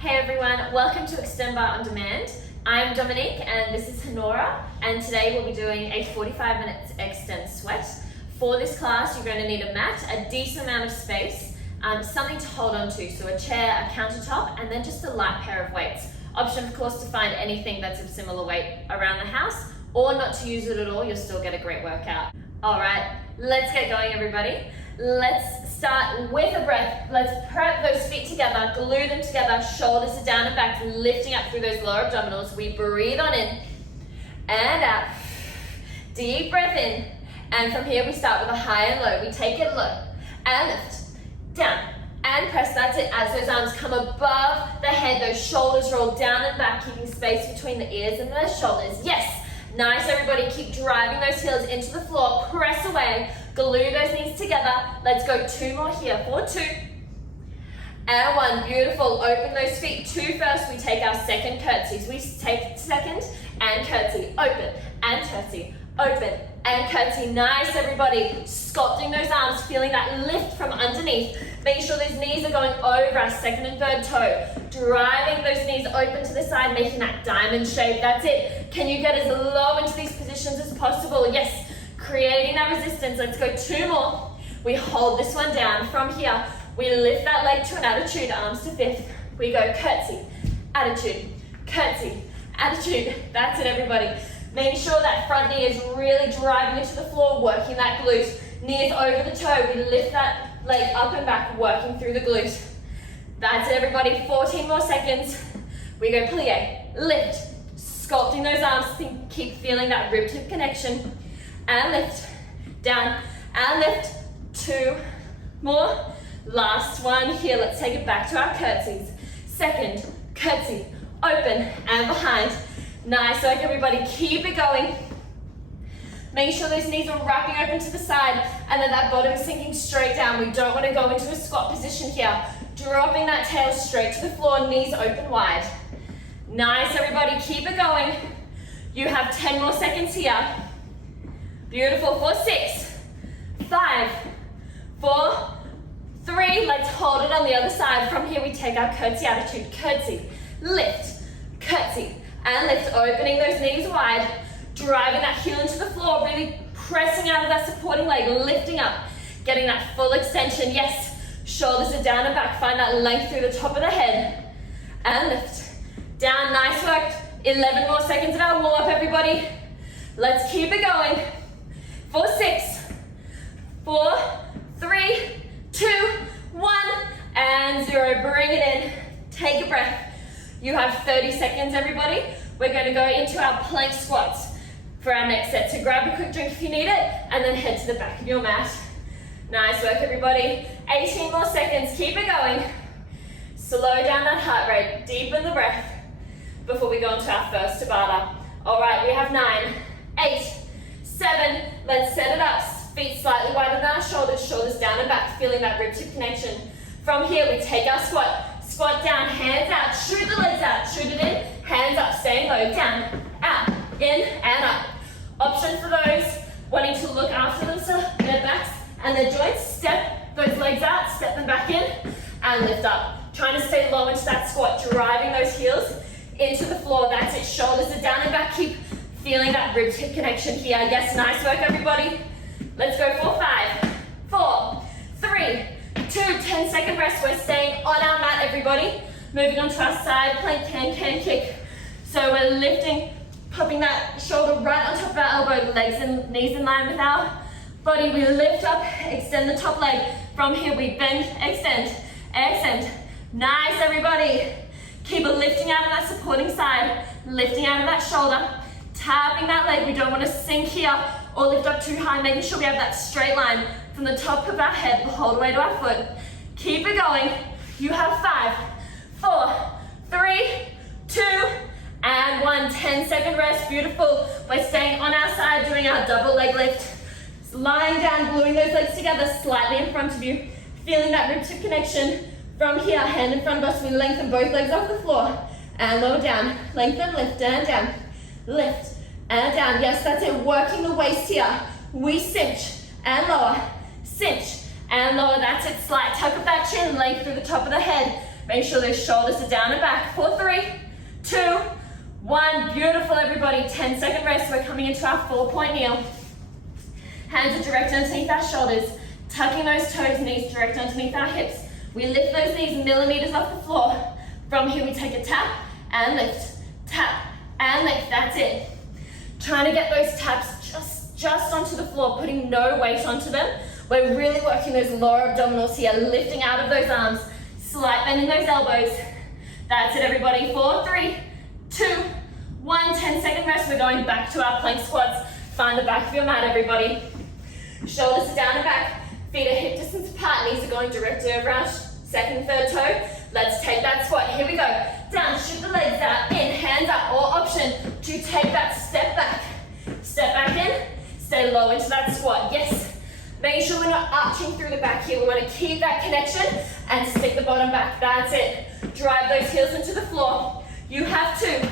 Hey everyone, welcome to Extend Bar On Demand. I'm Dominique and this is Honora, and today we'll be doing a 45 minutes extend sweat. For this class, you're going to need a mat, a decent amount of space, something to hold on to, so a chair, a countertop, and then just a light pair of weights. Option, of course, to find anything that's of similar weight around the house, or not to use it at all, you'll still get a great workout. All right, let's get going, everybody. Let's start with a breath. Let's prep those feet together, glue them together, shoulders are down and back, lifting up through those lower abdominals. We breathe on in and out. Deep breath in. And from here we start with a high and low. We take it low and lift, down and press. That's it. As those arms come above the head, those shoulders roll down and back, keeping space between the ears and the shoulders. Yes. Nice, everybody. Keep driving those heels into the floor. Press away. Glue those knees together. Let's go 2 more here. For 2. And 1. Beautiful. Open those feet. 2 first. We take our second curtsies. We take second and curtsy. Open and curtsy. Open and curtsy. Nice, everybody. Sculpting those arms, feeling that lift from underneath. Making sure those knees are going over our second and third toe. Driving those knees open to the side, making that diamond shape. That's it. Can you get as low into these positions as possible? Yes. Creating that resistance. Let's go 2 more. We hold this one down. From here, we lift that leg to an attitude, arms to fifth. We go curtsy, attitude, curtsy, attitude. That's it, everybody. Making sure that front knee is really driving into the floor, working that glute. Knee is over the toe. We lift that leg up and back, working through the glute. That's it, everybody. 14 more seconds. We go plie, lift, sculpting those arms. Keep feeling that rib tip connection. And lift, down, and lift. 2 more. Last one here. Let's take it back to our curtsies. Second, curtsy, open and behind. Nice work, everybody. Keep it going. Make sure those knees are wrapping open to the side and then that bottom is sinking straight down. We don't want to go into a squat position here. Dropping that tail straight to the floor, knees open wide. Nice, everybody. Keep it going. You have 10 more seconds here. Beautiful. For 6, 5, 4, 3. Let's hold it on the other side. From here, we take our curtsy attitude. Curtsy, lift, curtsy, and lift. Opening those knees wide. Driving that heel into the floor, really pressing out of that supporting leg, lifting up, getting that full extension. Yes, shoulders are down and back. Find that length through the top of the head. And lift. Down, nice work. 11 more seconds of our warm-up, everybody. Let's keep it going. For 6, 4, 3, 2, 1, and 0. Bring it in. Take a breath. You have 30 seconds, everybody. We're going to go into our plank squats for our next set. So grab a quick drink if you need it, and then head to the back of your mat. Nice work, everybody. 18 more seconds. Keep it going. Slow down that heart rate. Deepen the breath before we go into our first Tabata. All right, we have 9, 8, 7. Let's set it up. Feet slightly wider than our shoulders. Shoulders down and back. Feeling that rib tip connection. From here, we take our squat. Squat down, hands out. Shoot the legs out. Shoot it in. Hands up. Staying low. Down, out, in, and up. Option for those wanting to look after themselves, their backs and their joints. Step those legs out, step them back in, and lift up. Trying to stay low into that squat, driving those heels into the floor. That's it. Shoulders are down and back. Keep feeling that rib tip connection here. Yes, nice work, everybody. Let's go for 5, 4, 3, 2, 10-second rest. We're staying on our mat, everybody. Moving on to our side plank can kick. So we're lifting, popping that shoulder right on top of our elbow, legs and knees in line with our body. We lift up, extend the top leg. From here, we bend, extend, extend. Nice, everybody. Keep lifting out of that supporting side, lifting out of that shoulder, tapping that leg. We don't want to sink here or lift up too high, making sure we have that straight line from the top of our head all the way to our foot. Keep it going. You have 5, 4, 3, 2, and 1. 10-second rest. Beautiful. We're staying on our side, doing our double leg lift. Lying down, gluing those legs together slightly in front of you. Feeling that rib tip connection. From here, hand in front of us, we lengthen both legs off the floor. And lower down. Lengthen, lift, and down. Lift, and down. Yes, that's it. Working the waist here. We cinch, and lower. Cinch, and lower. That's it. Slight tuck of that chin, length through the top of the head. Make sure those shoulders are down and back. 4, 3, 2, 1. Beautiful, everybody. 10-second rest. We're coming into our 4-point kneel. Hands are direct underneath our shoulders. Tucking those toes, knees direct underneath our hips. We lift those knees millimeters off the floor. From here, we take a tap and lift. Tap and lift. That's it. Trying to get those taps just onto the floor, putting no weight onto them. We're really working those lower abdominals here, lifting out of those arms. Slight bend in those elbows. That's it, everybody. 4, 3, 2, 1. 10-second rest. We're going back to our plank squats. Find the back of your mat, everybody. Shoulders are down and back. Feet are hip distance apart. Knees are going direct over our second and third toe. Let's take that squat. Here we go. Down, shoot the legs out, in, hands up, or option to take that step back. Step back in, stay low into that squat. Yes. Make sure we're not arching through the back here. We want to keep that connection and stick the bottom back. That's it. Drive those heels into the floor. You have 2,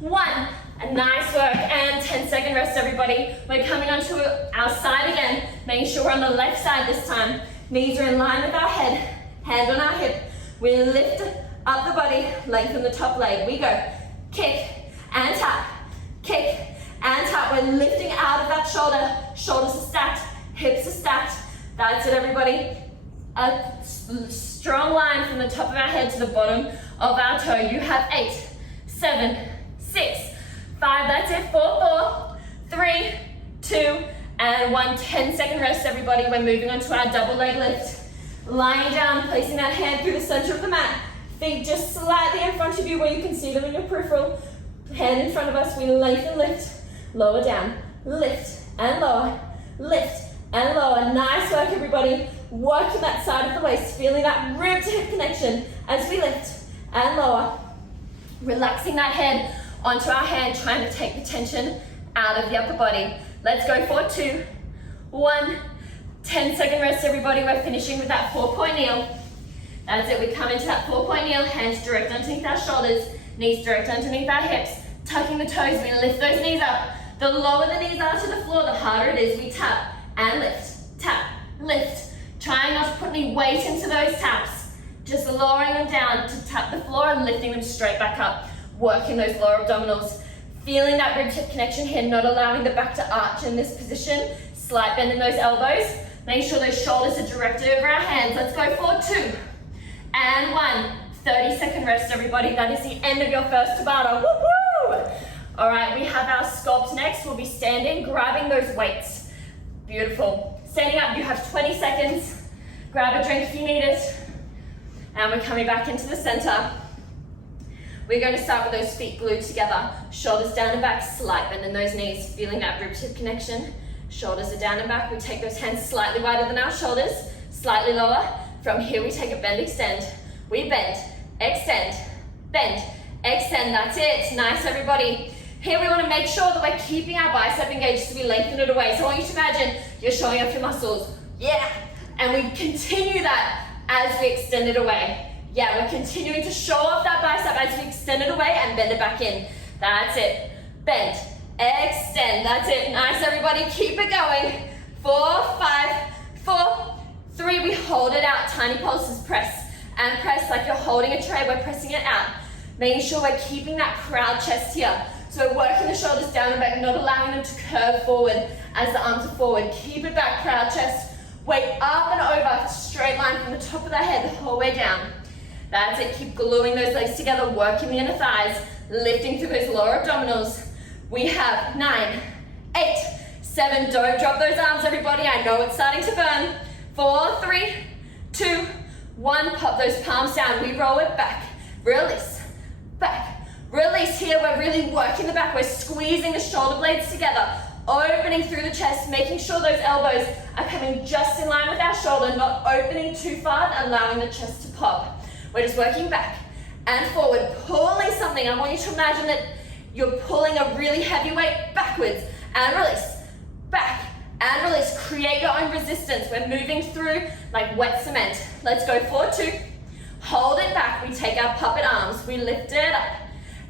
1. A nice work, and 10-second rest, everybody. We're coming onto our side again, making sure we're on the left side this time. Knees are in line with our head, hand on our hip. We lift up the body, lengthen the top leg. We go. Kick and tap, kick and tap. We're lifting out of that shoulder. Shoulders are stacked, hips are stacked. That's it, everybody. A strong line from the top of our head to the bottom of our toe. You have 8, 7, 6, 5, that's it, 4, 3, 2, and 1. 10-second rest, everybody. We're moving on to our double leg lift. Lying down, placing that hand through the center of the mat. Feet just slightly in front of you where you can see them in your peripheral. Hand in front of us, we lengthen, lift, lower down, lift and lower, lift and lower. Nice work, everybody. Working that side of the waist, feeling that rib to hip connection as we lift and lower. Relaxing that head onto our hand, trying to take the tension out of the upper body. Let's go for 2, 1. 10-second rest, everybody. We're finishing with that 4-point kneel. That's it. We come into that 4-point kneel, hands direct underneath our shoulders, knees direct underneath our hips, tucking the toes. We lift those knees up. The lower the knees are to the floor, the harder it is. We tap and lift, tap, lift. Trying not to put any weight into those taps. Just lowering them down to tap the floor and lifting them straight back up. Working those lower abdominals. Feeling that rib tip connection here, not allowing the back to arch in this position. Slight bend in those elbows. Make sure those shoulders are directed over our hands. Let's go for 2 and 1. 30-second rest, everybody. That is the end of your first Tabata. Woo-hoo! All right, we have our sculpt next. We'll be standing, grabbing those weights. Beautiful. Standing up, you have 20 seconds. Grab a drink if you need it. And we're coming back into the center. We're going to start with those feet glued together. Shoulders down and back, slight bend in those knees. Feeling that rib tip connection. Shoulders are down and back. We take those hands slightly wider than our shoulders, slightly lower. From here, we take a bend, extend. We bend, extend, bend, extend. That's it. Nice, everybody. Here we want to make sure that we're keeping our bicep engaged so we lengthen it away. So I want you to imagine you're showing off your muscles. Yeah. And we continue that as we extend it away. Yeah, we're continuing to show off that bicep as we extend it away and bend it back in. That's it. Bend, extend. That's it. Nice, everybody. Keep it going. 4, 5, 4, 3. We hold it out. Tiny pulses. Press and press like you're holding a tray. We're pressing it out. Making sure we're keeping that proud chest here. So we're working the shoulders down and back, not allowing them to curve forward as the arms are forward. Keep it back, proud chest. Weight up and over, straight line from the top of the head the whole way down. That's it. Keep gluing those legs together, working the inner thighs, lifting through those lower abdominals. We have 9, 8, 7. Don't drop those arms, everybody. I know it's starting to burn. 4, 3, 2, 1. Pop those palms down. We roll it back. Release. Back. Release. Here we're really working the back. We're squeezing the shoulder blades together, opening through the chest, making sure those elbows are coming just in line with our shoulder, not opening too far, allowing the chest to pop. We're just working back and forward, pulling something. I want you to imagine that you're pulling a really heavy weight backwards and release, back and release. Create your own resistance. We're moving through like wet cement. Let's go for 2. Hold it back. We take our puppet arms. We lift it up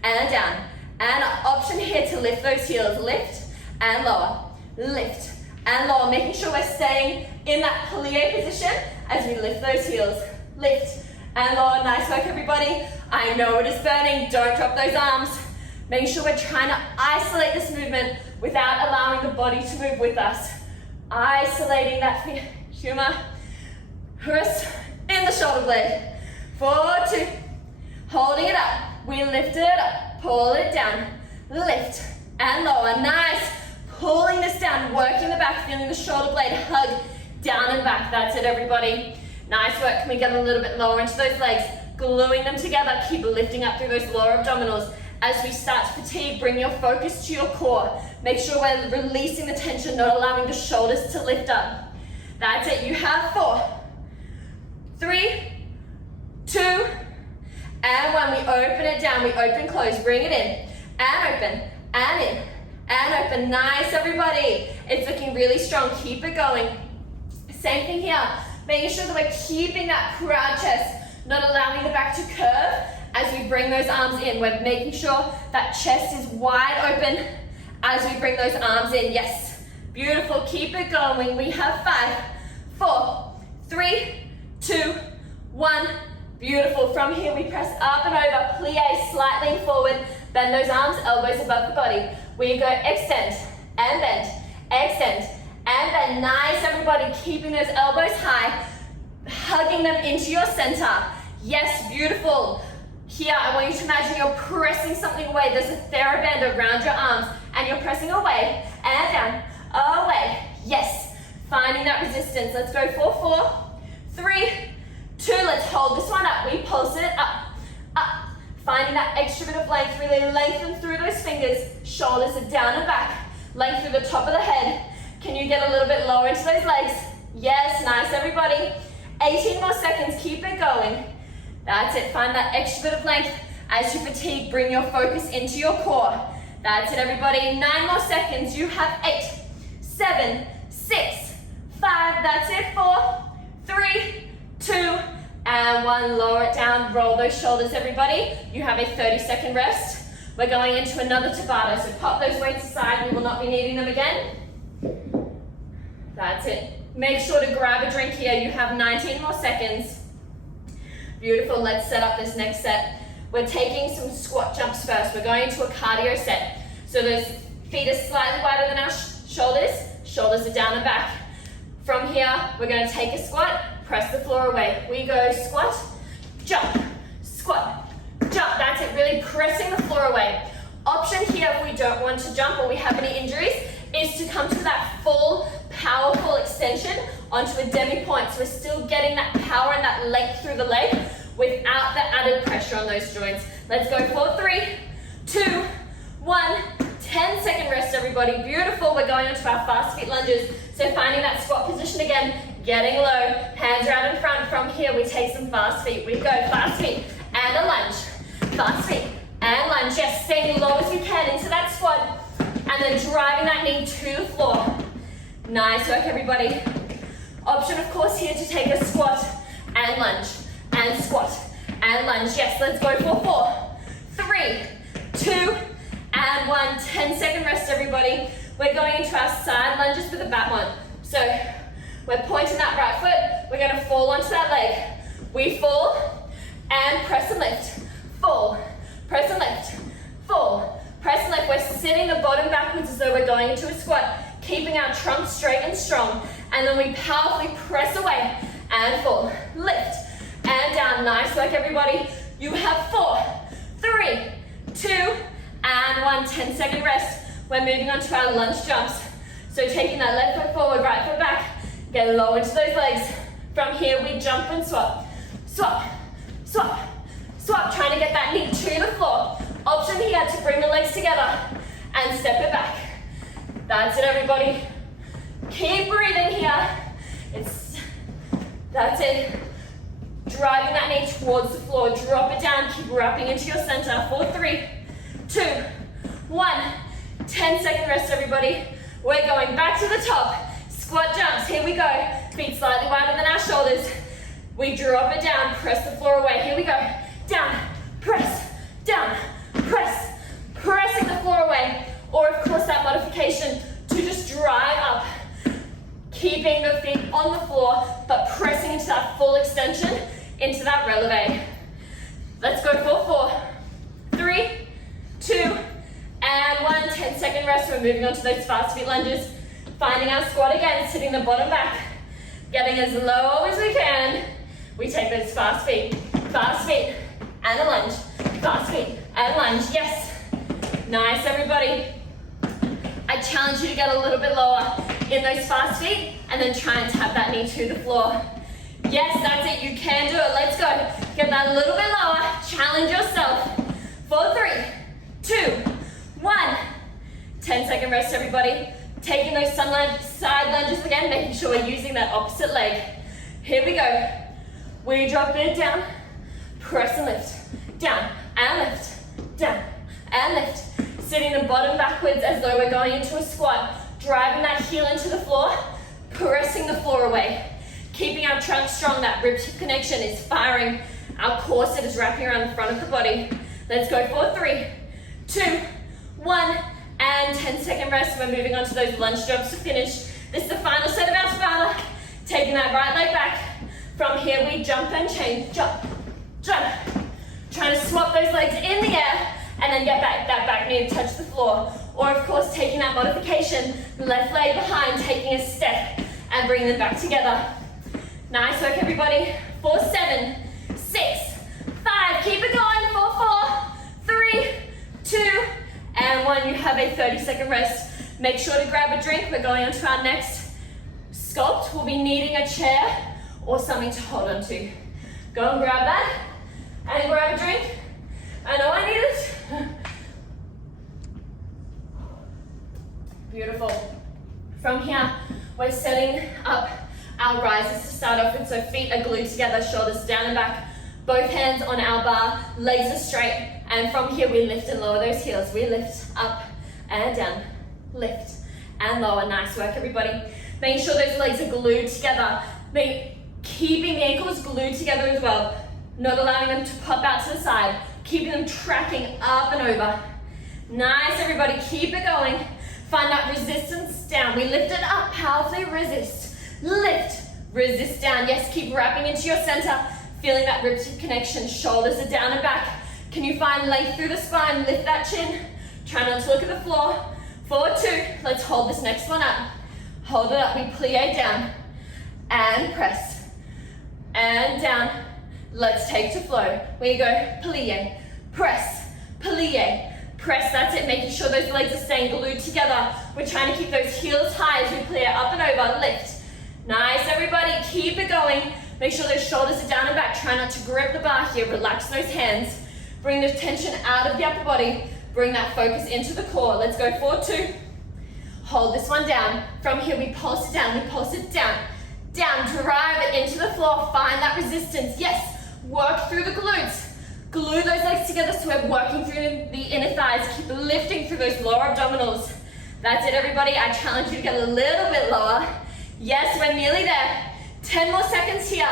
and down. And an option here to lift those heels. Lift and lower, lift and lower. Making sure we're staying in that plie position as we lift those heels. Lift and lower. Nice work, everybody. I know it is burning. Don't drop those arms. Making sure we're trying to isolate this movement without allowing the body to move with us. Isolating that humor. Wrist in the shoulder blade. 4, 2. Holding it up. We lift it up. Pull it down. Lift and lower. Nice. Pulling this down. Working the back. Feeling the shoulder blade hug down and back. That's it, everybody. Nice work. Can we get a little bit lower into those legs? Gluing them together. Keep lifting up through those lower abdominals. As we start to fatigue, bring your focus to your core. Make sure we're releasing the tension, not allowing the shoulders to lift up. That's it. You have 4, 3, 2, and 1. We open it down. We open, close. Bring it in. And open. And in. And open. Nice, everybody. It's looking really strong. Keep it going. Same thing here. Making sure that we're keeping that proud chest, not allowing the back to curve. As we bring those arms in, we're making sure that chest is wide open as we bring those arms in. Yes, beautiful. Keep it going. We have 5, 4, 3, 2, 1. Beautiful. From here, we press up and over. Plie, slight lean forward. Bend those arms, elbows above the body. We go extend and bend, extend and bend. Nice, everybody. Keeping those elbows high, hugging them into your center. Yes, beautiful. Here, I want you to imagine you're pressing something away. There's a TheraBand around your arms, and you're pressing away, and down, away. Yes, finding that resistance. Let's go for 4, 3, 2. Let's hold this one up. We pulse it up, up. Finding that extra bit of length. Really lengthen through those fingers. Shoulders are down and back. Length through the top of the head. Can you get a little bit lower into those legs? Yes, nice, everybody. 18 more seconds. Keep it going. That's it. Find that extra bit of length. As you fatigue, bring your focus into your core. That's it, everybody. 9 more seconds. You have 8, 7, 6, 5. That's it. 4, 3, 2, and 1. Lower it down. Roll those shoulders, everybody. You have a 30-second rest. We're going into another Tabata. So pop those weights aside. We will not be needing them again. That's it. Make sure to grab a drink here. You have 19 more seconds. Beautiful. Let's set up this next set. We're taking some squat jumps first. We're going into a cardio set. So those feet are slightly wider than our shoulders. Shoulders are down and back. From here, we're going to take a squat, press the floor away. We go squat, jump, squat, jump. That's it. Really pressing the floor away. Option here, if we don't want to jump or we have any injuries, is to come to that full, powerful extension onto a demi-point. So we're still getting that power and that length through the leg without the added pressure on those joints. Let's go for 3, 2, 1. 10-second rest, everybody. Beautiful. We're going into our fast feet lunges. So finding that squat position again, getting low, hands are out in front. From here, we take some fast feet. We go fast feet and a lunge. Fast feet and lunge. Yes, staying low as you can into that squat. And then driving that knee to the floor. Nice work, everybody. Option, of course, here to take a squat and lunge, and squat and lunge. Yes, let's go for 4, 3, 2, and 1. 10-second rest, everybody. We're going into our side lunges with a bat one. So we're pointing that right foot. We're going to fall onto that leg. We fall and press and lift. Fall, press and lift. Fall. Press and lift. We're sitting the bottom backwards as though we're going into a squat, keeping our trunk straight and strong. And then we powerfully press away and fall. Lift and down. Nice work, everybody. You have 4, 3, 2, and 1. 10-second rest. We're moving on to our lunge jumps. So taking that left foot forward, right foot back. Get low into those legs. From here, we jump and swap. Swap, swap, swap. Trying to get that knee to the floor. Option here to bring the legs together and step it back. That's it, everybody. Keep breathing here. That's it. Driving that knee towards the floor. Drop it down. Keep wrapping into your center. 4, 3, 2, 1. 10-second rest, everybody. We're going back to the top. Squat jumps. Here we go. Feet slightly wider than our shoulders. We drop it down. Press the floor away. Here we go. Down. Press. Down. Press. Pressing the floor away. Or, of course, that modification to just drive up. Keeping the feet on the floor, but pressing into that full extension. into that releve. Let's go for 4, 3, 2, and 1. 10-second rest. We're moving on to those fast feet lunges. Finding our squat again, sitting the bottom back, getting as low as we can. We take those fast feet, and a lunge, fast feet, and lunge. Yes. Nice, everybody. I challenge you to get a little bit lower in those fast feet and then try and tap that knee to the floor. Yes, that's it. You can do it. Let's go. Get that a little bit lower. Challenge yourself. 4, 3, 2, 1. 10-second rest, everybody. Taking those side lunges again, making sure we're using that opposite leg. Here we go. We drop it down, press and lift, down and lift, down and lift. Sitting the bottom backwards as though we're going into a squat, driving that heel into the floor, pressing the floor away. Keeping our trunk strong, that rib-hip connection is firing. Our corset is wrapping around the front of the body. Let's go for 3, 2, 1, and 10-second rest. We're moving on to those lunge jumps to finish. This is the final set of our Tabata. Taking that right leg back. From here we jump and change, jump, jump. Trying to swap those legs in the air and then get back, that back knee to touch the floor. Or of course taking that modification, left leg behind, taking a step and bringing them back together. Nice work, everybody. 4, 7, 6, 5. Keep it going. 4, 4, 3, 2, and 1. You have a 30-second rest. Make sure to grab a drink. We're going on to our next sculpt. We'll be needing a chair or something to hold on to. Go and grab that and grab a drink. I know I need it. Beautiful. From here, we're setting up our rises to start off with. So feet are glued together, shoulders down and back, both hands on our bar, legs are straight. And from here, we lift and lower those heels. We lift up and down, lift and lower. Nice work, everybody. Making sure those legs are glued together. Keeping the ankles glued together as well. Not allowing them to pop out to the side. Keeping them tracking up and over. Nice, everybody. Keep it going. Find that resistance down. We lift it up, powerfully resist. Lift, resist down. Yes, keep wrapping into your center. Feeling that rib-hip connection. Shoulders are down and back. Can you find length through the spine? Lift that chin. Try not to look at the floor. 4, 2. Let's hold this next one up. Hold it up. We plie down. And press. And down. Let's take to flow. We go plie, press, plie, press. That's it. Making sure those legs are staying glued together. We're trying to keep those heels high as we plie up and over. Lift. Nice, everybody. Keep it going. Make sure those shoulders are down and back. Try not to grip the bar here. Relax those hands. Bring the tension out of the upper body. Bring that focus into the core. Let's go 4, 2. Hold this one down. From here, we pulse it down. We pulse it down. Down, drive it into the floor. Find that resistance. Yes, work through the glutes. Glue those legs together so we're working through the inner thighs. Keep lifting through those lower abdominals. That's it, everybody. I challenge you to get a little bit lower. Yes, we're nearly there. 10 more seconds here.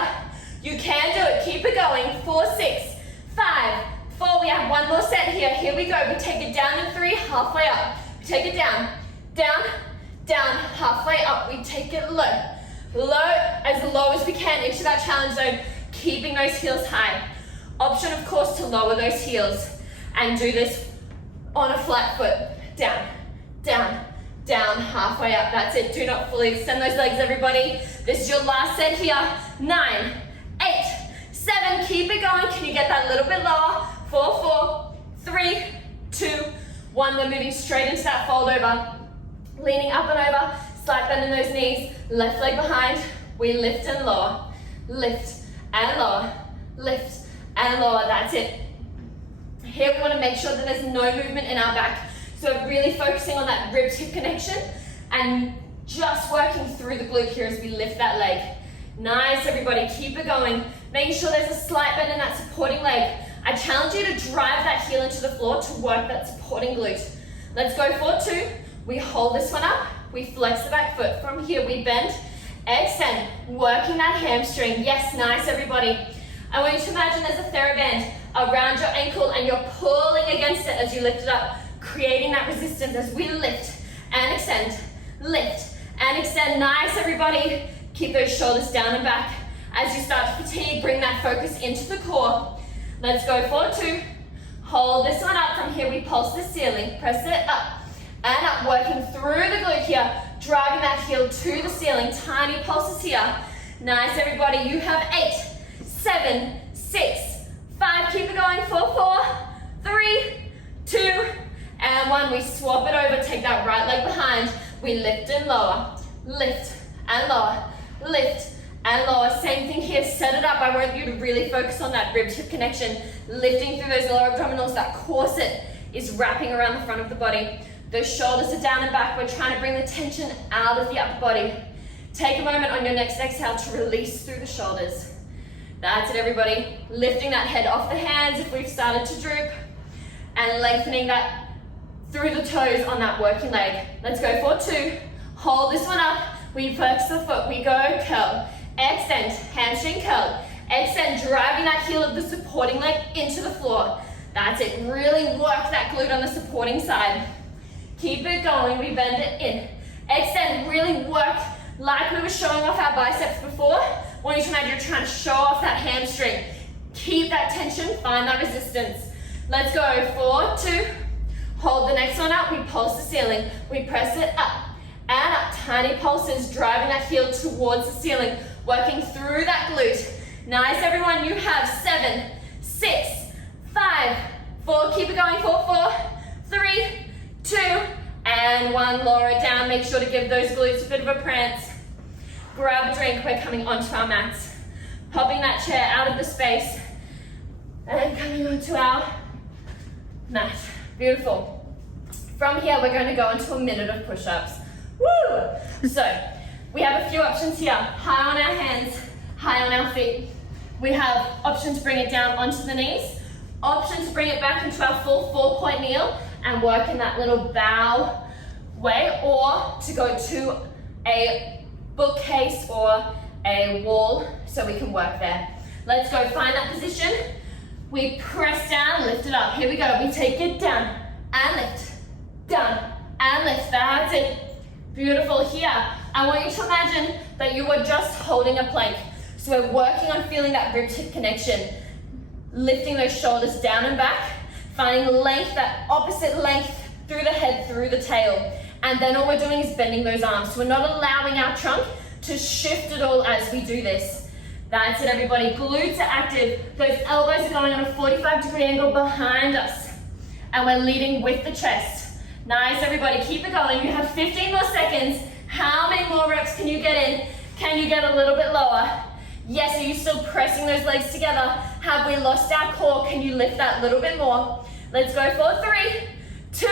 You can do it. Keep it going. 4, 6, 5, 4. We have one more set here. Here we go. We take it down in 3, halfway up. We take it down, down, down, halfway up. We take it low. Low as we can into that challenge zone, keeping those heels high. Option, of course, to lower those heels and do this on a flat foot. Down, down, down, halfway up. That's it. Do not fully extend those legs, everybody. This is your last set here. 9, 8, 7. Keep it going. Can you get that a little bit lower? 4, 4, 3, 2, 1. We're moving straight into that fold over. Leaning up and over. Slight bend in those knees, left leg behind. We lift and lower, lift and lower, lift and lower. That's it. Here we want to make sure that there's no movement in our back. So we're really focusing on that rib-hip connection and just working through the glute here as we lift that leg. Nice, everybody. Keep it going. Making sure there's a slight bend in that supporting leg. I challenge you to drive that heel into the floor to work that supporting glute. Let's go for 2. We hold this one up. We flex the back foot. From here, we bend, extend, working that hamstring. Yes, nice, everybody. I want you to imagine there's a TheraBand around your ankle and you're pulling against it as you lift it up, creating that resistance as we lift and extend, lift and extend. Nice, everybody. Keep those shoulders down and back As you start to fatigue, bring that focus into the core. Let's go for 2. Hold this one up. From here, we pulse the ceiling. Press it up and up, working through the glute here, driving that heel to the ceiling. Tiny pulses here. Nice, everybody. You have 8, 7, 6, 5. Keep it going. 4, 3, 2, and 1. We swap it over. Take that right leg behind. We lift and lower. Lift and lower. Lift and lower. Same thing here. Set it up. I want you to really focus on that rib-hip connection, lifting through those lower abdominals. That corset is wrapping around the front of the body. Those shoulders are down and back. We're trying to bring the tension out of the upper body. Take a moment on your next exhale to release through the shoulders. That's it, everybody. Lifting that head off the hands if we've started to droop, and lengthening that through the toes on that working leg. Let's go for 2. Hold this one up. We flex the foot. We go curl. Extend. Hamstring curl. Extend. Driving that heel of the supporting leg into the floor. That's it. Really work that glute on the supporting side. Keep it going. We bend it in. Extend. Really work like we were showing off our biceps before. I want you to imagine you're trying to show off that hamstring. Keep that tension. Find that resistance. Let's go for 2. Hold the next one up. We pulse the ceiling. We press it up and up. Tiny pulses, driving that heel towards the ceiling, working through that glute. Nice, everyone. You have 7, 6, 5, 4. Keep it going. 4, 3, 2, and 1. Lower it down. Make sure to give those glutes a bit of a prance. Grab a drink. We're coming onto our mats. Popping that chair out of the space and coming onto our mat. Beautiful. From here, we're going to go into a minute of push-ups. Woo! So, we have a few options here. High on our hands, high on our feet. We have option to bring it down onto the knees, option to bring it back into our full 4-point kneel and work in that little bow way, or to go to a bookcase or a wall so we can work there. Let's go find that position. We press down, lift it up. Here we go. We take it down and lift, down and lift. That's it. Beautiful. Here, I want you to imagine that you are just holding a plank. So we're working on feeling that rib-hip connection, lifting those shoulders down and back, finding length, that opposite length through the head, through the tail. And then all we're doing is bending those arms. So we're not allowing our trunk to shift at all as we do this. That's it, everybody. Glutes are active. Those elbows are going on a 45-degree angle behind us. And we're leading with the chest. Nice, everybody. Keep it going. You have 15 more seconds. How many more reps can you get in? Can you get a little bit lower? Yes, are you still pressing those legs together? Have we lost our core? Can you lift that little bit more? Let's go for 3, 2,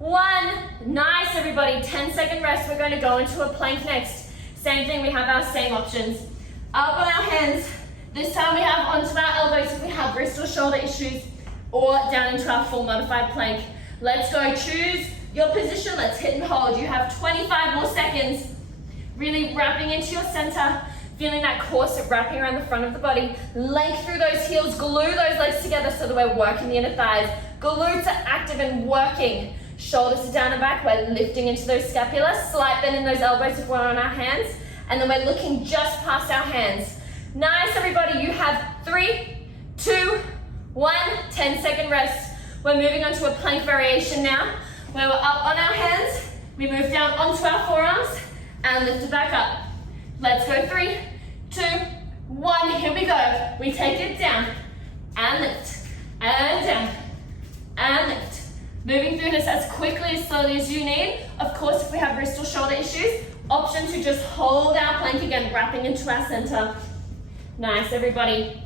1. Nice, everybody. 10-second rest. We're going to go into a plank next. Same thing. We have our same options. Up on our hands. This time we have onto our elbows if we have wrist or shoulder issues, or down into our full modified plank. Let's go. Choose your position. Let's hit and hold. You have 25 more seconds. Really wrapping into your center, feeling that corset wrapping around the front of the body. Length through those heels. Glue those legs together so that we're working the inner thighs. Glutes are active and working. Shoulders are down and back. We're lifting into those scapulas. Slight bend in those elbows if we're on our hands. And then we're looking just past our hands. Nice, everybody. You have 3, 2, 1. 10-second rest. We're moving on to a plank variation now, where we're up on our hands. We move down onto our forearms and lift it back up. Let's go. 3, 2, 1. Here we go. We take it down and lift and down and lift. Moving through this as quickly, as slowly as you need. Of course, if we have wrist or shoulder issues, option to just hold our plank again, wrapping into our center. Nice, everybody.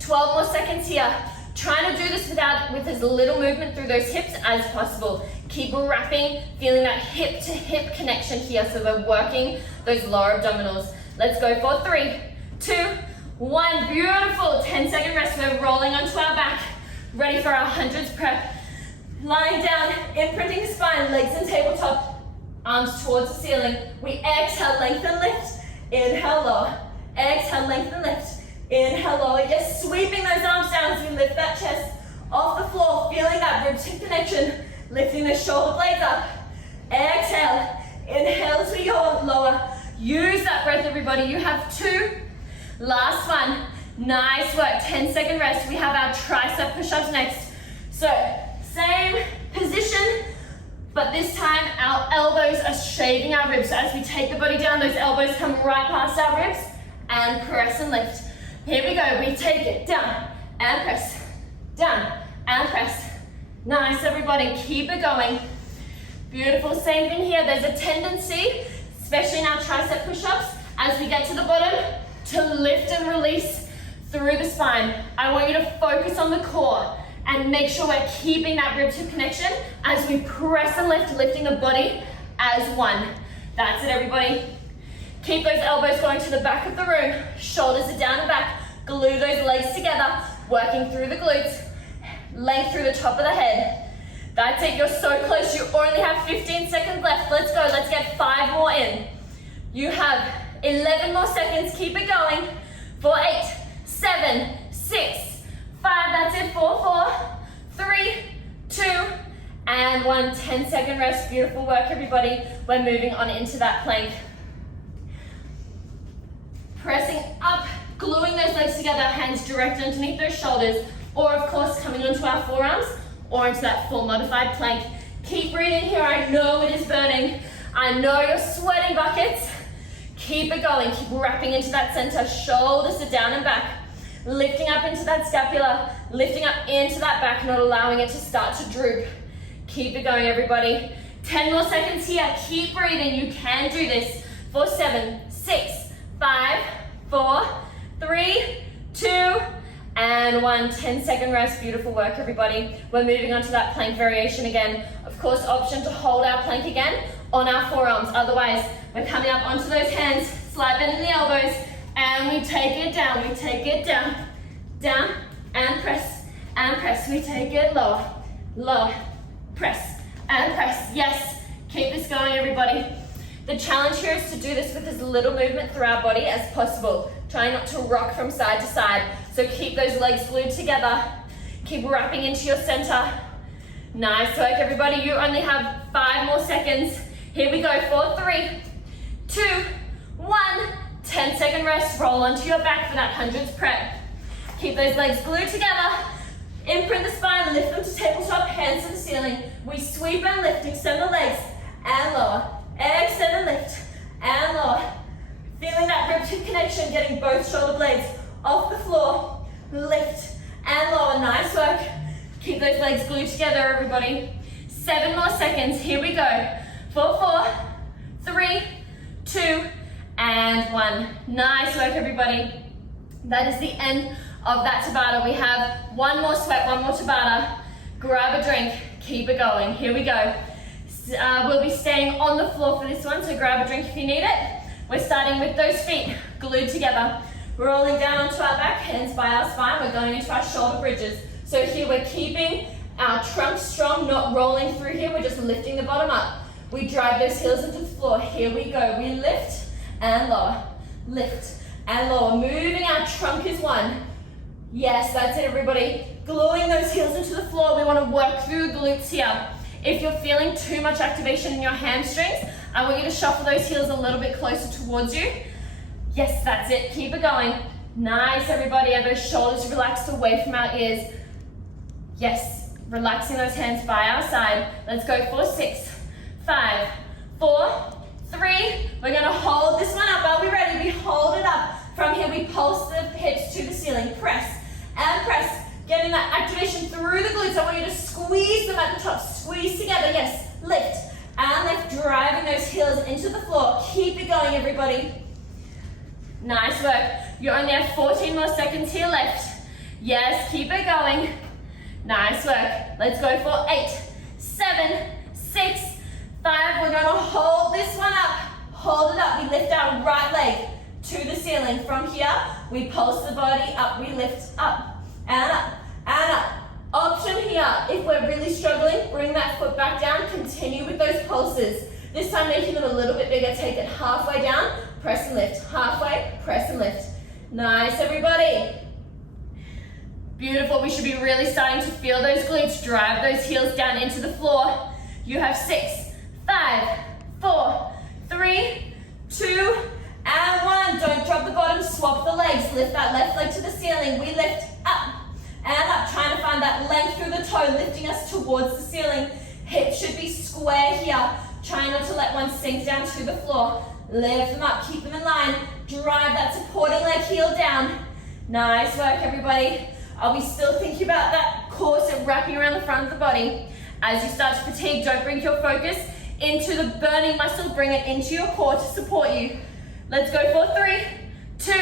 12 more seconds here. Trying to do this with as little movement through those hips as possible. Keep wrapping, feeling that hip to hip connection here, so we're working those lower abdominals. Let's go for 3, 2, 1. Beautiful. 10-second rest. We're rolling onto our back. Ready for our hundreds prep. Lying down, imprinting the spine, legs in tabletop, arms towards the ceiling. We exhale, lengthen, lift. Inhale, lower. Exhale, lengthen, lift. Inhale, lower. Yes, sweeping those arms down as we lift that chest off the floor, feeling that rib-hip connection, lifting the shoulder blades up. Exhale. Inhale as we go lower. Use that breath, everybody. You have 2, Last one. Nice work. 10-second rest. We have our tricep push-ups next. So, same position, but this time our elbows are shaving our ribs. So as we take the body down, those elbows come right past our ribs and press and lift. Here we go. We take it down and press, down and press. Nice, everybody. Keep it going. Beautiful. Same thing here. There's a tendency, especially in our tricep push-ups, as we get to the bottom, to lift and release through the spine. I want you to focus on the core and make sure we're keeping that rib-to connection as we press and lift, lifting the body as one. That's it, everybody. Keep those elbows going to the back of the room. Shoulders are down and back. Glue those legs together, working through the glutes. Length through the top of the head. That's it, you're so close. You only have 15 seconds left. Let's go, let's get 5 more in. You have 11 more seconds, keep it going. For 8, 7, 6, 5, that's it, 4, 4, 3, 2, and 1. 10-second rest, beautiful work, everybody. We're moving on into that plank. Pressing up, gluing those legs together, hands direct underneath those shoulders, or of course coming onto our forearms, or into that full modified plank. Keep breathing here, I know it is burning. I know you're sweating buckets. Keep it going, keep wrapping into that center, shoulders are down and back. Lifting up into that scapula, lifting up into that back, not allowing it to start to droop. Keep it going, everybody. 10 more seconds here, keep breathing, you can do this. For 7, 6, 5, 4, 3, 2, and 1. 10-second rest, beautiful work, everybody. We're moving on to that plank variation again. Of course, option to hold our plank again on our forearms. Otherwise, we're coming up onto those hands, slight bend in the elbows, and we take it down, down, and press. We take it lower, lower, press, and press. Yes, keep this going, everybody. The challenge here is to do this with as little movement through our body as possible. Try not to rock from side to side. So keep those legs glued together. Keep wrapping into your center. Nice work, everybody. You only have 5 more seconds. Here we go, 4, 3, 2, 1. 10-second rest, roll onto your back for that hundreds prep. Keep those legs glued together. Imprint the spine, lift them to tabletop, hands to the ceiling. We sweep and lift, extend the legs, and lower. Extend and lift, and lower. Feeling that rib-to connection, getting both shoulder blades off the floor. Lift and lower, nice work. Keep those legs glued together, everybody. 7 more seconds, here we go. 4, 4, 3, 2, and 1. Nice work, everybody. That is the end of that Tabata. We have 1 more sweat, 1 more Tabata. Grab a drink, keep it going. Here we go. We'll be staying on the floor for this one, so grab a drink if you need it. We're starting with those feet glued together. Rolling down onto our back, hands by our spine. We're going into our shoulder bridges. So here we're keeping our trunk strong, not rolling through here. We're just lifting the bottom up. We drive those heels into the floor. Here we go. We lift and lower. Lift and lower. Moving our trunk is 1. Yes, that's it, everybody. Gluing those heels into the floor. We want to work through the glutes here. If you're feeling too much activation in your hamstrings, I want you to shuffle those heels a little bit closer towards you. Yes, that's it. Keep it going. Nice, everybody. Are those shoulders relaxed away from our ears? Yes, relaxing those hands by our side. Let's go for 6, 5, 4, 3. We're going to hold this one up. Are we ready? We hold it up. From here, we pulse the hips to the ceiling. Press and press. Getting that activation through the glutes. I want you to squeeze them at the top. Squeeze together. Yes. Lift and lift. Driving those heels into the floor. Keep it going, everybody. Nice work. You only have 14 more seconds here left. Yes, keep it going. Nice work. Let's go for 8, 7, 6, 5. We're going to hold this one up. Hold it up. We lift our right leg to the ceiling. From here, we pulse the body up. We lift up and up and up. Option here, if we're really struggling, bring that foot back down. Continue with those pulses. This time making them a little bit bigger. Take it halfway down. Press and lift. Halfway, press and lift. Nice, everybody. Beautiful. We should be really starting to feel those glutes. Drive those heels down into the floor. You have 6, 5, 4, 3, 2, and 1. Don't drop the bottom. swap the legs, lift that left leg to the ceiling. We lift up and up, trying to find that length through the toe, lifting us towards the ceiling. Hips should be square here. Try not to let one sink down to the floor. Lift them up, keep them in line. Drive that supporting leg heel down. Nice work, everybody. Are we still thinking about that corset wrapping around the front of the body? As you start to fatigue, don't bring your focus into the burning muscle. Bring it into your core to support you. Let's go for 3, 2,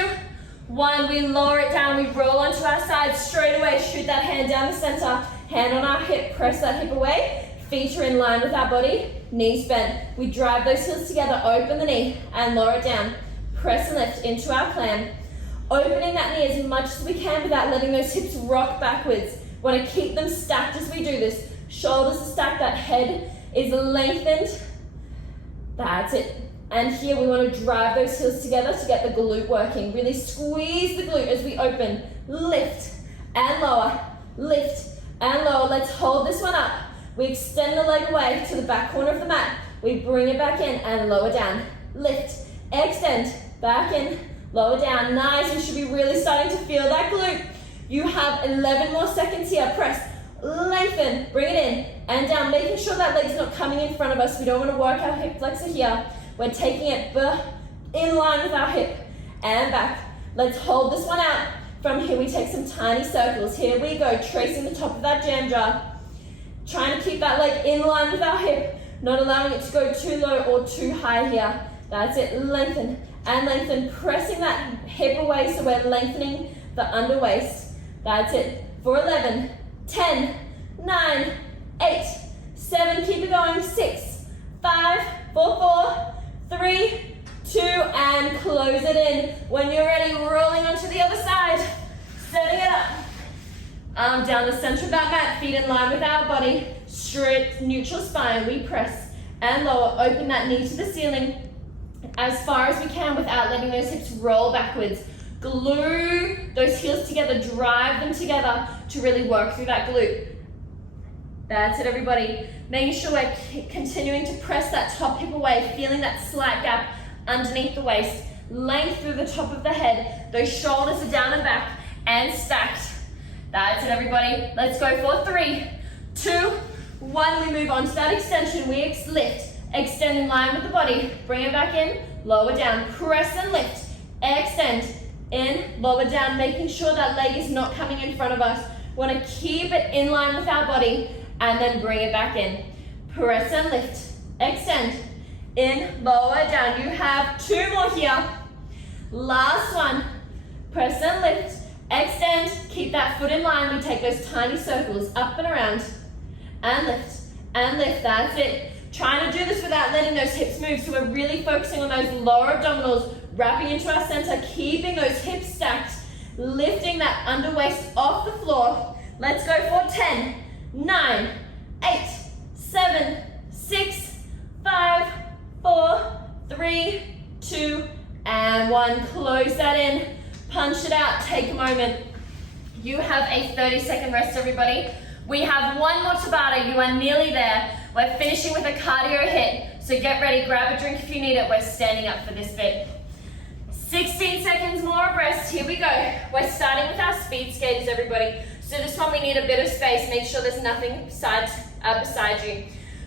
1. We lower it down. We roll onto our side straight away. Shoot that hand down the center. Hand on our hip. Press that hip away. Feet are in line with our body. Knees bent. We drive those heels together. Open the knee and lower it down. Press and lift into our clam. Opening that knee as much as we can without letting those hips rock backwards. Want to keep them stacked as we do this. Shoulders are stacked. That head is lengthened. That's it. And here we want to drive those heels together to get the glute working. Really squeeze the glute as we open. Lift and lower. Lift and lower. Let's hold this one up. We extend the leg away to the back corner of the mat. We bring it back in and lower down. Lift, extend, back in, lower down. Nice. We should be really starting to feel that glute. You have 11 more seconds here. Press, lengthen, bring it in and down. Making sure that leg's not coming in front of us. We don't want to work our hip flexor here. We're taking it in line with our hip and back. Let's hold this one out. From here, we take some tiny circles. Here we go, tracing the top of that jam jar. Trying to keep that leg in line with our hip, not allowing it to go too low or too high here. That's it, lengthen and lengthen, pressing that hip away so we're lengthening the under waist. That's it, for 11, 10, 9, 8, 7, keep it going, 6, 5, 4, 4, 3, 2, and close it in. When you're ready, rolling onto the other side, setting it up. Arm down the center of that mat, feet in line with our body, straight neutral spine. We press and lower, open that knee to the ceiling as far as we can without letting those hips roll backwards. Glue those heels together, drive them together to really work through that glute. That's it, everybody. Making sure we're continuing to press that top hip away, feeling that slight gap underneath the waist, length through the top of the head. Those shoulders are down and back and stacked. That's it, everybody. Let's go for 3, 2, 1. We move on to that extension. We lift, extend in line with the body. Bring it back in, lower down. Press and lift, extend, in, lower down. Making sure that leg is not coming in front of us. Want to keep it in line with our body and then bring it back in. Press and lift, extend, in, lower down. You have 2 more here. Last one. Press and lift. Extend, keep that foot in line. We take those tiny circles up and around and lift, that's it. Trying to do this without letting those hips move, so we're really focusing on those lower abdominals, wrapping into our center, keeping those hips stacked, lifting that under waist off the floor. Let's go for 10, 9, 8, 7, 6, 5, 4, 3, 2, and 1. Close that in. Punch it out, take a moment. You have a 30-second rest, everybody. We have 1 more Tabata, you are nearly there. We're finishing with a cardio hit, so get ready, grab a drink if you need it. We're standing up for this bit. 16 seconds more of rest, here we go. We're starting with our speed skaters, everybody. So this one we need a bit of space, make sure there's nothing beside you.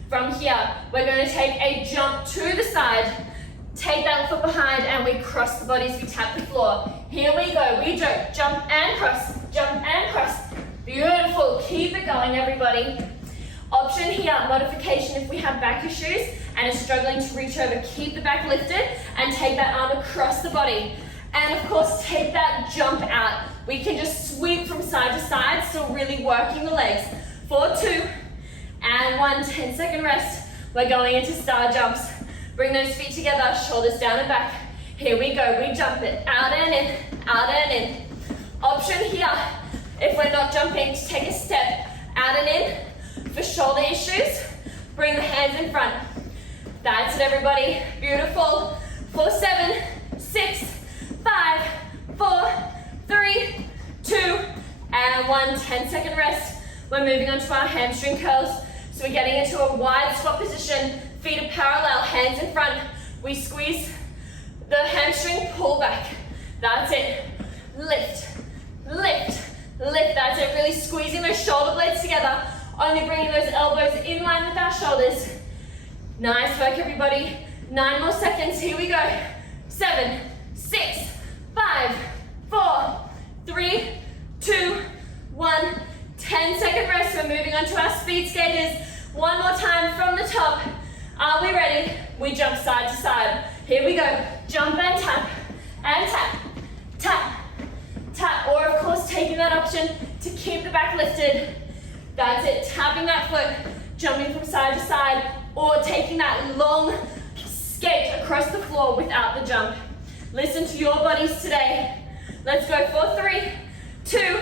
From here, we're going to take a jump to the side, take that foot behind, and we cross the bodies, we tap the floor. Here we go, we jump and cross, jump and cross. Beautiful, keep it going, everybody. Option here, modification if we have back issues and are struggling to reach over, keep the back lifted and take that arm across the body. And of course, take that jump out. We can just sweep from side to side, still really working the legs. 4, 2, and 1, 10-second rest. We're going into star jumps. Bring those feet together, shoulders down and back. Here we go, we jump it, out and in, out and in. Option here, if we're not jumping, to take a step out and in. For shoulder issues, bring the hands in front. That's it, everybody, beautiful. 4, 7, 6, 5, 4, 3, 2, and 1, 10-second rest. We're moving on to our hamstring curls. So we're getting into a wide squat position, feet are parallel, hands in front. We squeeze the hamstring, pull back. That's it. Only bringing those elbows in line with our shoulders. Nice work, everybody. 9 more seconds. Here we go. 7, 6, 5, 4, 3, 2, 1. 10-second rest. We're moving on to our speed skaters. One more time from the top. Are we ready? We jump side to side. Here we go. Jump and tap, tap, tap. Or of course, taking that option to keep the back lifted. That's it. Tapping that foot, jumping from side to side, or taking that long skate across the floor without the jump. Listen to your bodies today. Let's go for 3, 2,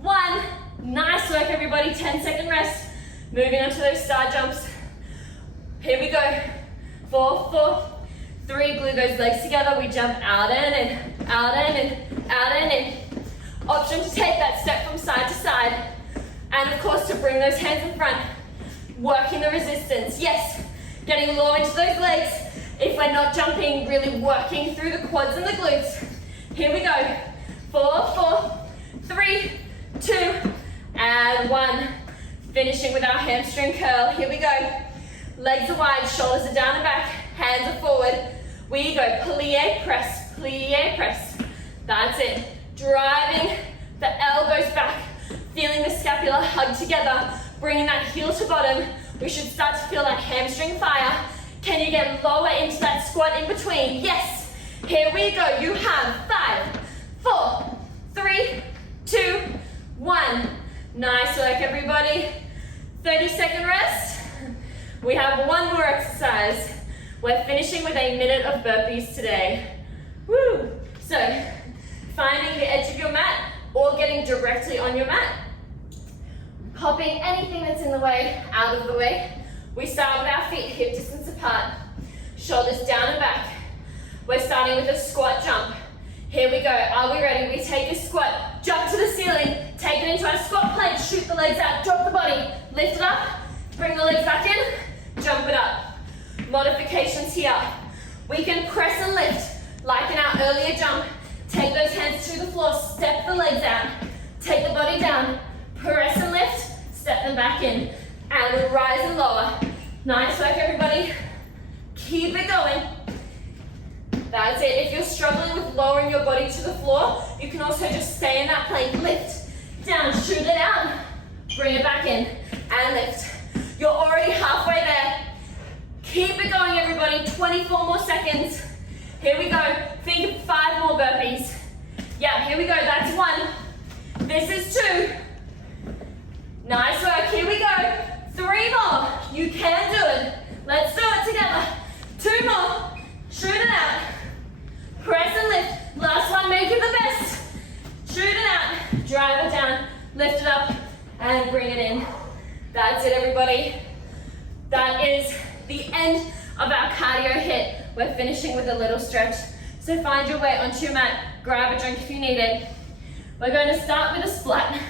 1. Nice work, everybody. 10-second rest. Moving on to those star jumps. Here we go. 4, 4, 3. Glue those legs together. We jump out and out and out and in. Option to take that step from side to side. And of course, to bring those hands in front. Working the resistance. Yes. Getting low into those legs. If we're not jumping, really working through the quads and the glutes. Here we go. 4, 4, 3, 2, and 1. Finishing with our hamstring curl. Here we go. Legs are wide, shoulders are down and back, hands are forward. We go plie, press, plie, press. That's it. Driving the elbows back, feeling the scapula hug together, bringing that heel to bottom. We should start to feel that hamstring fire. Can you get lower into that squat in between? Yes. Here we go. You have 5, 4, 3, 2, 1. Nice work, everybody. 30-second rest. We have one more exercise. We're finishing with a minute of burpees today. Woo! So, finding the edge of your mat or getting directly on your mat. Popping anything that's in the way out of the way. We start with our feet hip distance apart. Shoulders down and back. We're starting with a squat jump. Here we go. Are we ready? We take a squat, jump to the ceiling, take it into our squat plank, shoot the legs out, drop the body, lift it up, bring the legs back in, jump it up. Modifications here. We can press and lift like in our earlier jump. Take those hands to the floor, step the legs out, take the body down, press and lift, step them back in, and rise and lower. Nice work, everybody. Keep it going. That's it. If you're struggling with lowering your body to the floor, you can also just stay in that plank. Lift, down, shoot it out, bring it back in, and lift. You're already halfway there. Keep it going, everybody. 24 more seconds. Here we go. Think of 5 more burpees. Yeah, here we go. That's 1. This is 2. Nice work. Here we go. 3 more. You can do it. Let's do it together. 2 more. Shoot it out. Press and lift. Last one. Make it the best. Shoot it out. Drive it down. Lift it up. And bring it in. That's it, everybody. That is the end of our cardio hit. We're finishing with a little stretch. So find your way onto your mat. Grab a drink if you need it. We're going to start with a splat.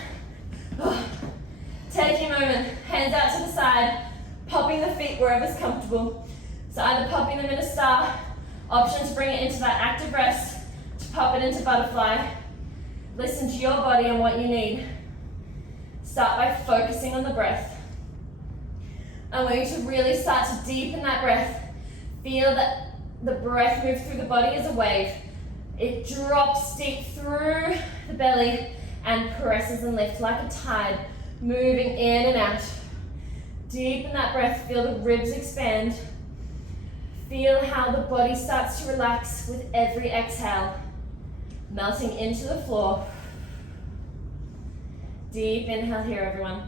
Take a moment. Hands out to the side. Popping the feet wherever's comfortable. So either popping them in a star. Option to bring it into that active rest. To pop it into butterfly. Listen to your body and what you need. Start by focusing on the breath. I'm going to really start to deepen that breath. Feel that the breath move through the body as a wave. It drops deep through the belly and presses and lifts like a tide, moving in and out. Deepen that breath, feel the ribs expand. Feel how the body starts to relax with every exhale, melting into the floor. Deep inhale here, everyone.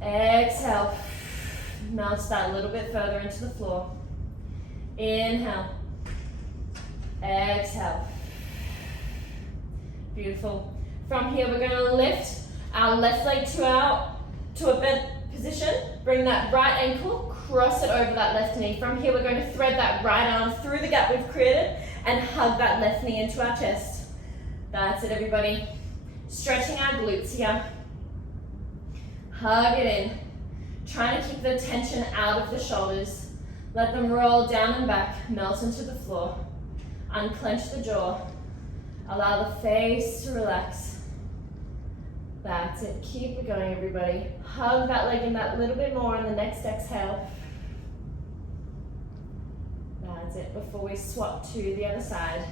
Exhale, melt that a little bit further into the floor. Inhale, exhale. Beautiful. From here, we're going to lift our left leg to a bent position. Bring that right ankle, cross it over that left knee. From here, we're going to thread that right arm through the gap we've created and hug that left knee into our chest. That's it, everybody. Stretching our glutes here. Hug it in. Trying to keep the tension out of the shoulders. Let them roll down and back, melt into the floor. Unclench the jaw. Allow the face to relax. That's it. Keep it going, everybody. Hug that leg in that little bit more on the next exhale. That's it. Before we swap to the other side.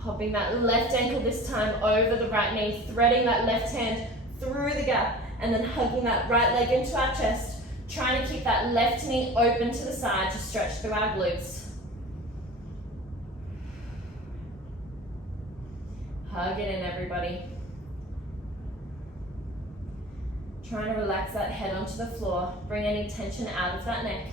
Popping that left ankle this time over the right knee, threading that left hand through the gap, and then hugging that right leg into our chest, trying to keep that left knee open to the side to stretch through our glutes. Hug it in, everybody. Trying to relax that head onto the floor. Bring any tension out of that neck.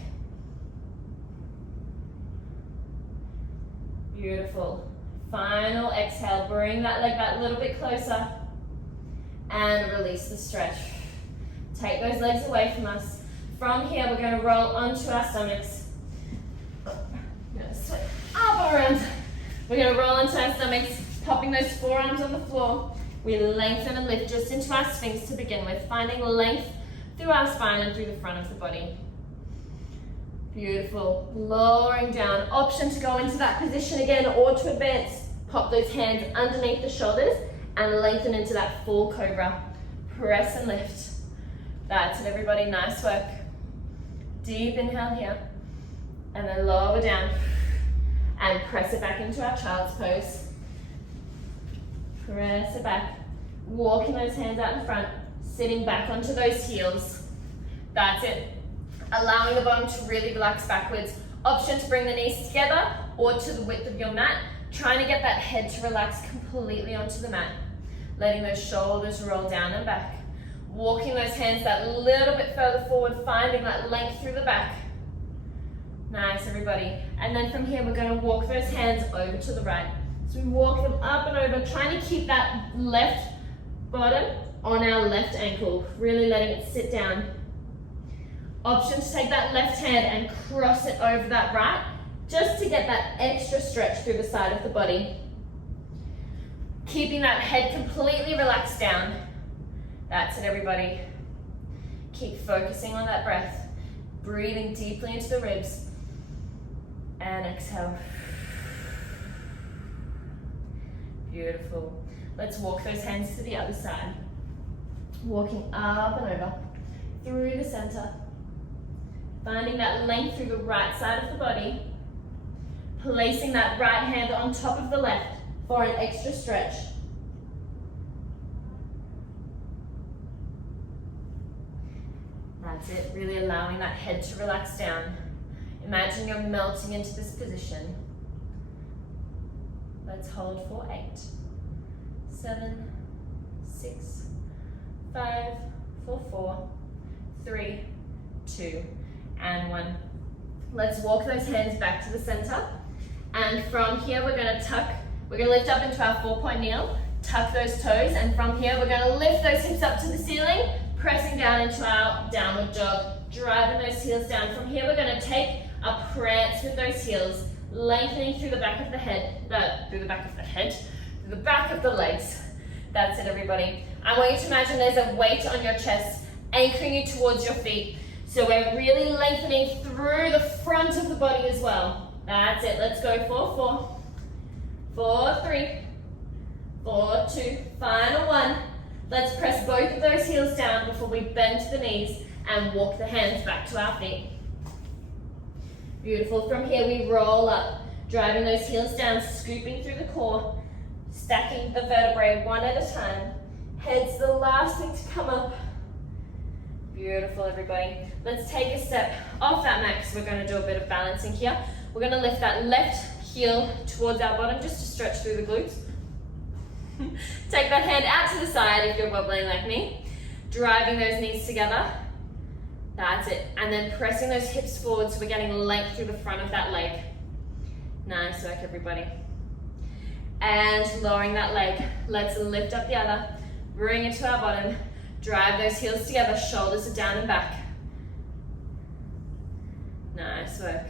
Beautiful. Final exhale, bring that leg that little bit closer and release the stretch. Take those legs away from us. From here, we're going to roll onto our stomachs. We're going to swing up around. We're going to roll onto our stomachs, popping those forearms on the floor. We lengthen and lift just into our sphinx to begin with, finding length through our spine and through the front of the body. Beautiful. Lowering down. Option to go into that position again or to advance. Pop those hands underneath the shoulders and lengthen into that full cobra. Press and lift. That's it, everybody. Nice work. Deep inhale here. And then lower down. And press it back into our child's pose. Press it back. Walking those hands out in front. Sitting back onto those heels. That's it. Allowing the bottom to really relax backwards. Option to bring the knees together or to the width of your mat. Trying to get that head to relax completely onto the mat. Letting those shoulders roll down and back. Walking those hands that little bit further forward, finding that length through the back. Nice, everybody. And then from here, we're going to walk those hands over to the right. So we walk them up and over, trying to keep that left bottom on our left ankle, really letting it sit down. Option to take that left hand and cross it over that right, just to get that extra stretch through the side of the body. Keeping that head completely relaxed down. That's it, everybody. Keep focusing on that breath. Breathing deeply into the ribs. And exhale. Beautiful. Let's walk those hands to the other side. Walking up and over. Through the center. Finding that length through the right side of the body. Placing that right hand on top of the left for an extra stretch. That's it, really allowing that head to relax down. Imagine you're melting into this position. Let's hold for 8, 7, 6, 5, 4, 3, 2, and 1. Let's walk those hands back to the center. And from here, we're going to lift up into our 4-point kneel, tuck those toes, and from here, we're going to lift those hips up to the ceiling, pressing down into our downward dog, driving those heels down. From here, we're going to take a prance with those heels, lengthening through the back of the head, through the back of the legs. That's it, everybody. I want you to imagine there's a weight on your chest, anchoring you towards your feet. So we're really lengthening through the front of the body as well. That's it. Let's go for 4, 4, 3, 4, 2, final 1. Let's press both of those heels down before we bend to the knees and walk the hands back to our feet. Beautiful. From here, we roll up, driving those heels down, scooping through the core, stacking the vertebrae one at a time. Head's the last thing to come up. Beautiful, everybody. Let's take a step off that mat because we're going to do a bit of balancing here. We're going to lift that left heel towards our bottom just to stretch through the glutes. Take that hand out to the side if you're wobbling like me. Driving those knees together. That's it. And then pressing those hips forward so we're getting length through the front of that leg. Nice work, everybody. And lowering that leg. Let's lift up the other. Bring it to our bottom. Drive those heels together. Shoulders are down and back. Nice work.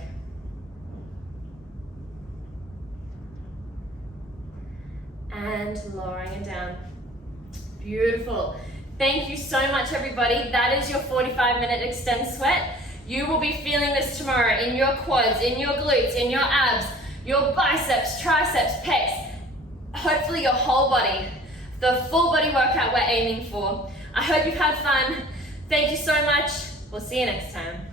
And lowering it down. Beautiful. Thank you so much, everybody. That is your 45-minute extend sweat. You will be feeling this tomorrow in your quads, in your glutes, in your abs, your biceps, triceps, pecs, hopefully your whole body. the full body workout we're aiming for. I hope you've had fun. Thank you so much. We'll see you next time.